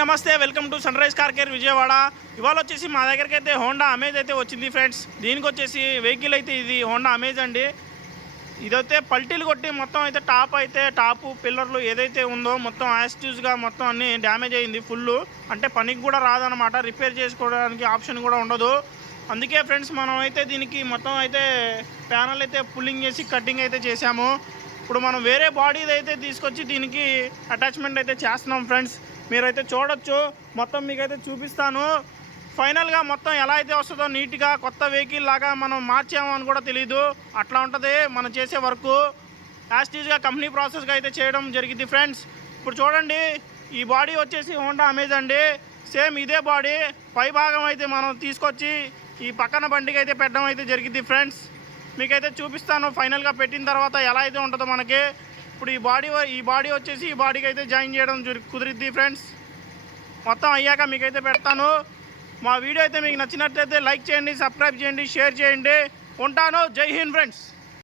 నమస్తే, welcome to sunrise car care Vijayawada. ఇవాళ వచ్చేసి మా దగ్గరికి అయితే హోండా అమేజ్ అయితే వచ్చింది ఫ్రెండ్స్. దీనికి వచ్చేసి వెహికల్ అయితే ఇది హోండా అమేజ్ అండి. ఇదైతే పల్టీలు కొట్టి మొత్తం అయితే టాపు పిల్లర్లు ఏదైతే ఉందో మొత్తం యాస్టివ్స్గా మొత్తం అన్ని డ్యామేజ్ అయింది ఫుల్. అంటే పనికి కూడా రాదనమాట, రిపేర్ చేసుకోవడానికి ఆప్షన్ కూడా ఉండదు. అందుకే ఫ్రెండ్స్ మనం అయితే దీనికి మొత్తం అయితే ప్యానల్ అయితే పుల్లింగ్ చేసి కటింగ్ అయితే చేసాము. ఇప్పుడు మనం వేరే బాడీది అయితే తీసుకొచ్చి దీనికి అటాచ్మెంట్ అయితే చేస్తున్నాం ఫ్రెండ్స్. మీరైతే చూడొచ్చు, మొత్తం మీకైతే చూపిస్తాను. ఫైనల్గా మొత్తం ఎలా అయితే వస్తుందో నీట్గా కొత్త వెహికల్ లాగా మనం మార్చామో అని కూడా తెలీదు, అట్లా ఉంటుంది మనం చేసే వర్క్. యాస్టీజ్గా కంపెనీ ప్రాసెస్గా అయితే చేయడం జరిగింది ఫ్రెండ్స్. ఇప్పుడు చూడండి, ఈ బాడీ వచ్చేసి హోండా అమేజ్ అండి. సేమ్ ఇదే బాడీ పై భాగం అయితే మనం తీసుకొచ్చి ఈ పక్కన బండికి అయితే పెట్టడం అయితే జరిగింది ఫ్రెండ్స్. మీకైతే చూపిస్తాను ఫైనల్గా పెట్టిన తర్వాత ఎలా అయితే ఉంటుందో మనకి. ఇప్పుడు ఈ బాడీ వచ్చేసి ఈ బాడీకి అయితే జాయిన్ చేయడం కుదిరిద్ది ఫ్రెండ్స్. మొత్తం అయ్యాక మీకైతే పెడతాను. మా వీడియో అయితే మీకు నచ్చినట్లయితే లైక్ చేయండి, సబ్స్క్రైబ్ చేయండి, షేర్ చేయండి. ఉంటాను. జై హింద్ ఫ్రెండ్స్.